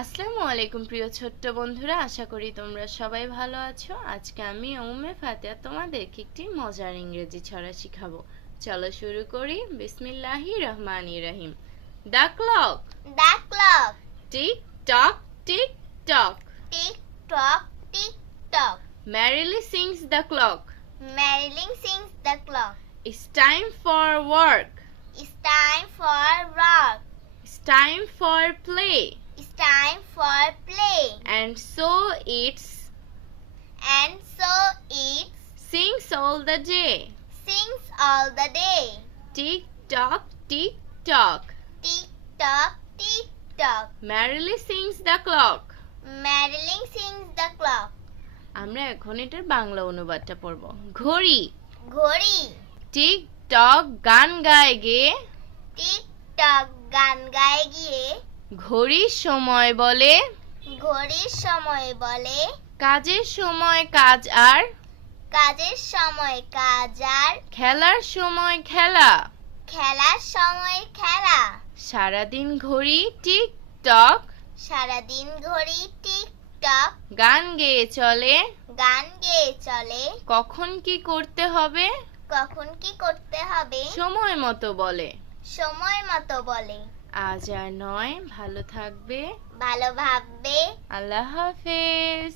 আসসালামু আলাইকুম প্রিয় ছোট্ট বন্ধুরা, আশা করি তোমরা সবাই ভালো আছো। আজকে আমি উম্মে ফাতিহা তোমাদেরকে একটি মজার ইংরেজি ছড়া শিখাবো। চলো শুরু করি। বিসমিল্লাহির রহমানির রহিম। The clock. The clock. Tick tock tick tock. Tick tock, tick tock. Merrily sings the clock. Marilyn sings the clock. It's time for work. It's time for work. It's time for play. It's time for play. And so it sings all the day. Sings all the day. Tick tock tick tock. Tick tock, tick tock. Merrily sings the clock. Marilyn sings the clock. আমরা এখন এটার বাংলা অনুবাদটা পড়ব। ঘড়ি। ঘড়ি। Tick টক গান গায় গেয়ে। Tick টক গান গায়ে গিয়ে। ঘড়ির সময় বলে। ঘড়ির সময় বলে। কাজের সময় কাজ আর। কাজের সময় কাজ আর। খেলার সময় খেলা। খেলার সময় খেলা। সারাদিন ঘড়ি টিক টক। সারাদিন ঘড়ি টিক টক। গান গেয়ে চলে। গান গেয়ে চলে। কখন কি করতে হবে। কখন কি করতে হবে। সময় মতো বলে। সময় মতো বলে। আজ আর নয়, ভালো থাকবে। ভালো ভাববে। আল্লাহ হাফেজ।